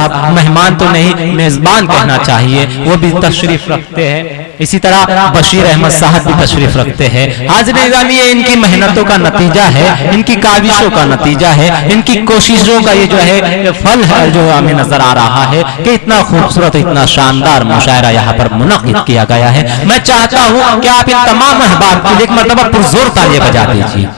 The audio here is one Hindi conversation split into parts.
साहब मेहमान तो नहीं मेजबान कहना चाहिए, वो भी तशरीफ रखते हैं। इसी तरह बशीर अहमद साहब भी तशरीफ रखते हैं। हाज़िर निज़ामी, ये इनकी मेहनतों का नतीजा है, इनकी काविशों का नतीजा है, इनकी कोशिशों का ये जो है फल है जो हमें नजर आ रहा है कि इतना खूबसूरत इतना शानदार मुशायरा यहाँ पर मुनक़िद किया गया है। मैं चाहता हूँ कि आप इन तमाम अहबाब के लिए एक मरतबा पुरजोर तालियां बजा दीजिए।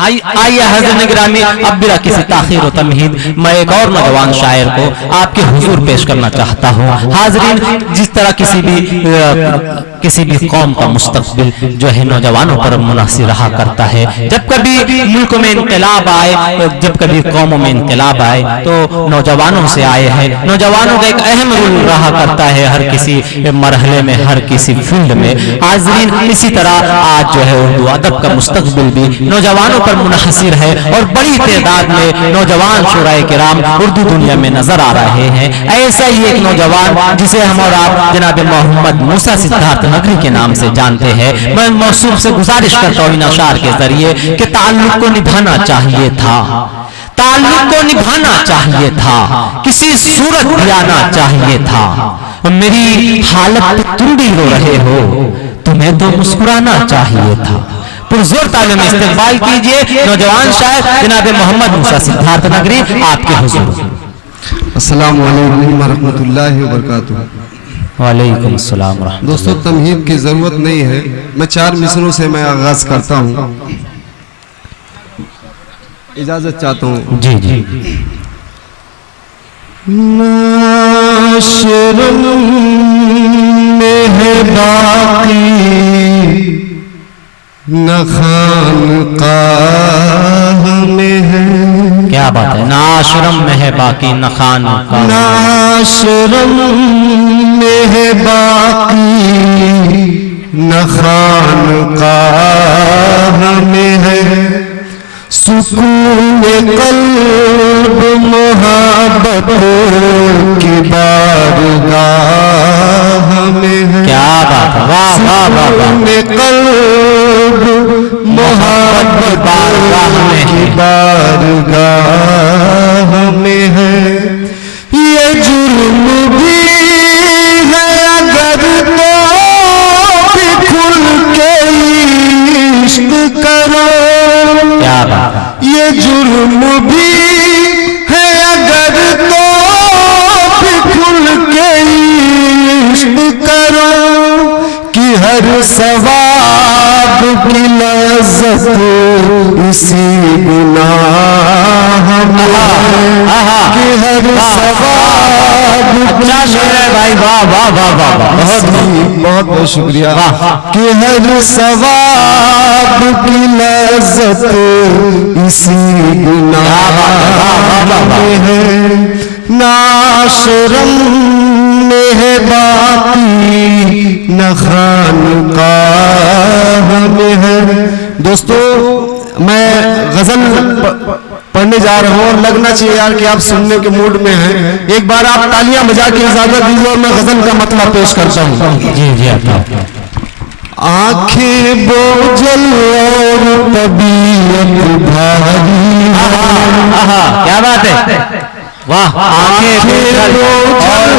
आइए हज़रत निगरानी, अब बिला किसी ताख़ीर और तमहीद मैं एक और नौजवान शायर को आपके हुजूर पेश करना चाहता हूँ। हाज़रीन, जिस तरह किसी भी कौम का मुस्तक़बिल जो है नौजवानों पर मुनहसिर रहा करता है। जब कभी मुल्क में इनकलाब आए, जब कभी कौमों में इनकलाब आए तो नौजवानों से आए हैं। नौजवानों का एक अहम रोल रहा करता है हर किसी मरहले में, हर किसी फील्ड में। हाज़रीन, इसी तरह आज जो है उर्दू अदब का मुस्तक़बिल भी नौजवानों पर मुनहसिर है और बड़ी तादाद में नौजवान शुराए किराम उर्दू दुनिया में नजर आ रहे हैं। ऐसा ही एक नौजवान जिसे हम और आप जनाब मोहम्मद मूसा सिद्धार्थ नगरी के नाम से जानते हैं, मैं मौसूफ से गुजारिश करता हूँ इन अशार के जरिए कि ताल्लुक को निभाना चाहिए था, ताल्लुक को निभाना चाहिए था, किसी सूरत भी आना चाहिए था। मेरी हालत तुम भी रो रहे हो, तुम्हें तो मुस्कुराना चाहिए था। पुरजोर तालियों में इस्तेमाल कीजिए नौजवान शायर जनाब मोहम्मद मूसा सिद्धार्थ नगरी आपके हुजूर। अस्सलामु अलैकुम व रहमतुल्लाहि व बरकातुहू। वालेकुम अस्सलाम। दोस्तों, तमहीद की जरूरत नहीं है, मैं 4 मिसरों से मैं आगाज करता हूँ, इजाजत चाहता हूँ। जी जी। नाशरम में है बाकी न खानकाह में है। क्या बात है, नाशरम में है बाकी न खानकाह। नाशरम में है बाकी न खानकाह में है। सुकून क़ल्ब मोहब्बत की बारगाह में है। क्या बात है, वाह वाह वाह वाह। सुकून क़ल्ब मोहब्बत की बारगाह में है। ये जुर्म भी है अगर तो भी खुल के इश्क करो। क्या बात, ये जुर्म भी है अगर तो भी खुल के इश्क करो कि हर सवाब की लज़्ज़त इसी गुनाह में, कि हर सवाब अच्छा शेर है भाई, वाह वाह वाह वाह, बहुत बहुत बहुत शुक्रिया। कि हर सवाब की लज़्ज़त इसी गुनाह में है। नाशरम में है बाकी न खानकाह में है। दोस्तों, मैं गजल पढ़ने जा रहा हूँ और लगना चाहिए यार कि आप सुनने के मूड में हैं। एक बार आप तालियां बजा के इजाजत दीजिए और मैं गजल का मतलब पेश करता हूँ। जी जी। आंखें बोझल और तबीयत भारी। क्या बात है, वाह। आंखें बोझल और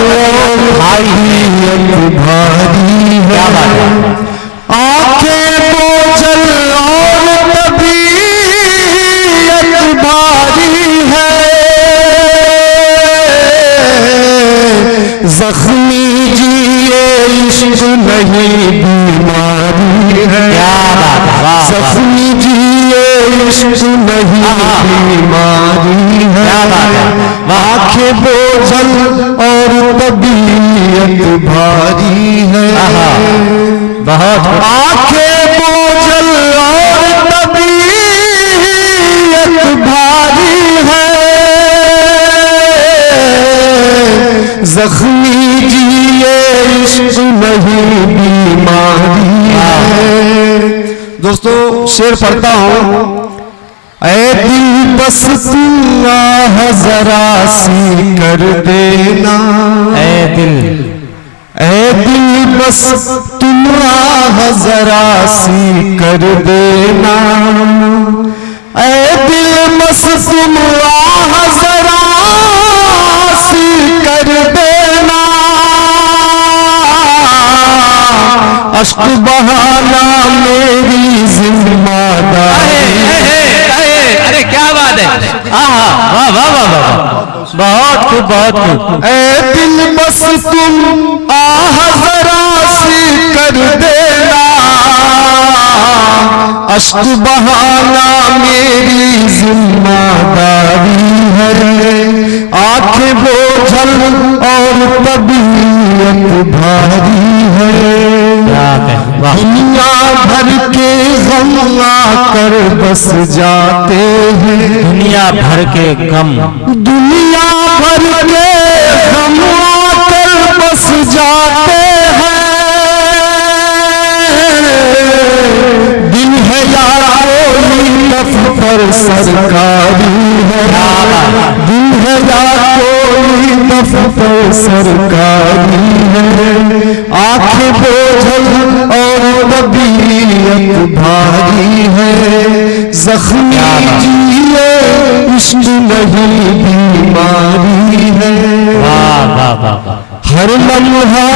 तबीयत भारी। क्या बात है, आंखें बोझल और तबीयत भारी है। जख्मी जिए इश्क नहीं बीमारी है। क्या बात है, वाह। जख्मी जिए इश्क नहीं बीमारी है। क्या बात है, आंखें बोझल और तबीयत भारी है। बहुत आंखें बोझल और तबीयत भारी है। जख्मी जिए इश्क नहीं बीमारी है। दोस्तों, शेर पढ़ता हूँ। ऐ दिल बस तुम आह जरा सी कर देना। ऐ दिल बस तुम आह जरा सी कर देना। ऐ दिल बस तुम आह जरा अश्क बहाना मेरी जिम्मेदारी। अरे क्या बात है, आहा, वाह वाह वाह वाह, बहुत खूब बहुत खूब। ए दिल बस तुम आह जरा सी कर देना, अश्क बहाना मेरी जिम्मेदारी है, आंखें बोझल और तबीयत भारी है, दुनिया भर के गम आकर बस जाते हैं, दुनिया भर के गम, दुनिया भर के गम आकर बस जाते हैं, दिन है यार कोई दफ्तर सरकारी है, दिन है यार कोई दफ्तर सरकारी है, आंखें बोझल और तबीयत भारी है, जख्मी जिए इश्क नहीं बीमारी है, हर लम्हा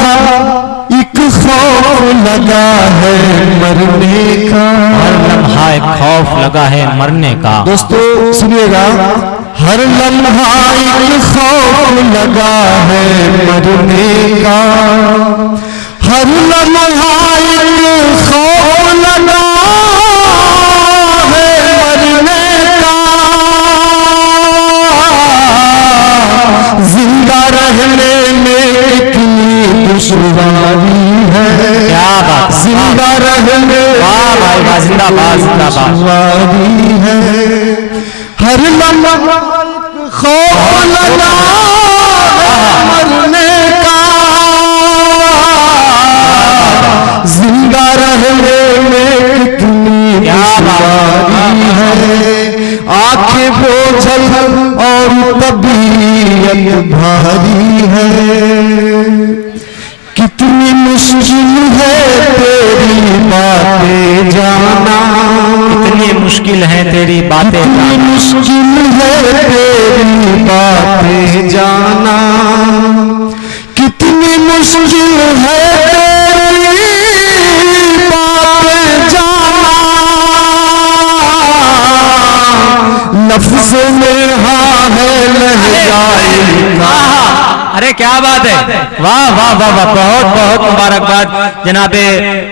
एक खौफ लगा है मरने का, हर लम्हा एक खौफ लगा है मरने का। दोस्तों सुनिएगा, हर लम्हा एक खौफ लगा है मरने का, हर लम्हा एक खौफ लगा है मरने का, जिंदा रहने में कितनी दुश्वारी है, क्या बात, जिंदा रहने वाह भाई वाह, जिंदाबाद जिंदाबाद। दुश्वारी है, हर लम्हा खौफ लगा है मरने का, जिंदा रहने में कितनी दुश्वारी है, आंखें बोझल और तबीयत भारी है, कितनी मुश्किल है तेरी बातें जाना, कितनी मुश्किल है तेरी बातें कितनी मुश्किल है तेरी बातें जाना, कितनी मुश्किल है तेरी बातें जाना, लफ्ज़ में हाँ है लहजाए का। अरे क्या बात है, वाह वाह वाह वाह, बहुत बहुत मुबारकबाद जनाबे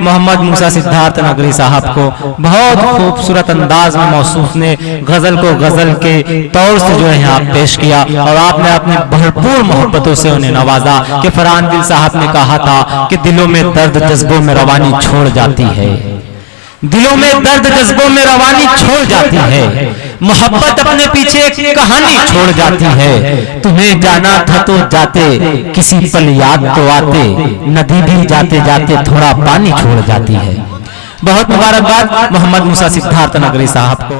मोहम्मद मूसा सिद्धार्थ नगरी साहब को, बहुत खूबसूरत अंदाज में मौसूफ ने गजल को गजल के तौर से जो है यहाँ पेश किया, और आपने अपने भरपूर मोहब्बतों से उन्हें नवाजा कि फरहान दिल साहब ने कहा था कि दिलों में दर्द जज्बों में रवानी छोड़ जाती है, दिलों में दर्द जज्बों में रवानी छोड़ जाती है, मोहब्बत अपने पीछे एक कहानी छोड़ जाती है, तुम्हें जाना था तो जाते, किसी पल याद तो आते, नदी भी जाते जाते थोड़ा पानी छोड़ जाती है। बहुत मुबारकबाद मोहम्मद मूसा सिद्धार्थ नगरी साहब को।